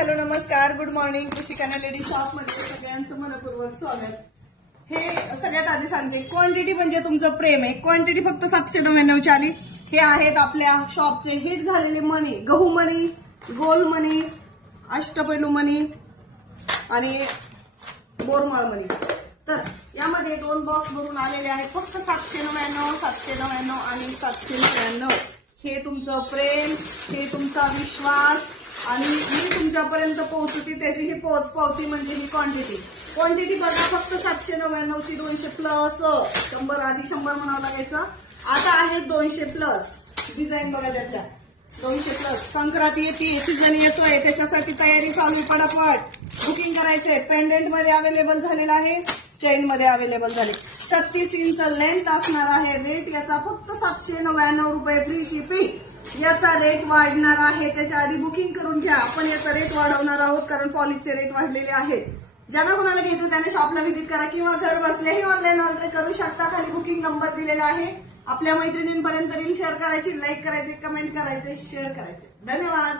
Hello नमस्कार good morning कृषिकाना lady shop मध्ये सगळ्यांचं मनपूर्वक स्वागत। हे सगळ्यात आधी सांगते क्वांटिटी म्हणजे तुमचं प्रेम आहे। क्वांटिटी फक्त 799 ची आली। हे आहेत आपल्या शॉपचे हिट झालेले मनी, गहू मनी, गोल मनी, अष्टपैलू मनी आणि बोरमाळ मनी। तर यामध्ये 2 बॉक्स भरून आलेले आहेत फक्त 799 799 आणि 799। हे तुमचं प्रेम, हे तुमचा विश्वास आणि मी तुमच्यापर्यंत पोहोचते त्याची ही पोच पावती म्हणजे ही क्वांटिटी बघा फक्त 799 ची 200 प्लस 100 आधी 100 म्हणावं लागायचं आता आहे 200 प्लस। डिझाईन बघा त्यातल्या 200 प्लस। संक्रांती येते, सीजन येतोय, त्याच्यासाठी तयारी चालू पटापट बुकिंग करायचंय। पेंडेंट मध्ये अवेलेबल झालेला आहे, चेन मध्ये अवेलेबल झाले। 36 इंच लेंथ असणार आहे। रेट याचा फक्त 799 रुपये फ्री शिपिंग। याचा रेट वाढणार आहे, त्याच्या आधी बुकिंग करून घ्या। आपण याचा रेट वाढवणार आहोत कारण पॉलिशचे रेट वाढलेले आहेत। ज्यांना कोणाला घ्यायचं त्याने शॉपला व्हिजिट करा किंवा घर बसल्याही ऑनलाईन ऑर्डर करू शकता। खाली बुकिंग नंबर दिलेला आहे। आपल्या मैत्रिणींपर्यंत रील शेअर करायची, लाईक करायचे, कमेंट करायचे, शेअर करायचे। धन्यवाद।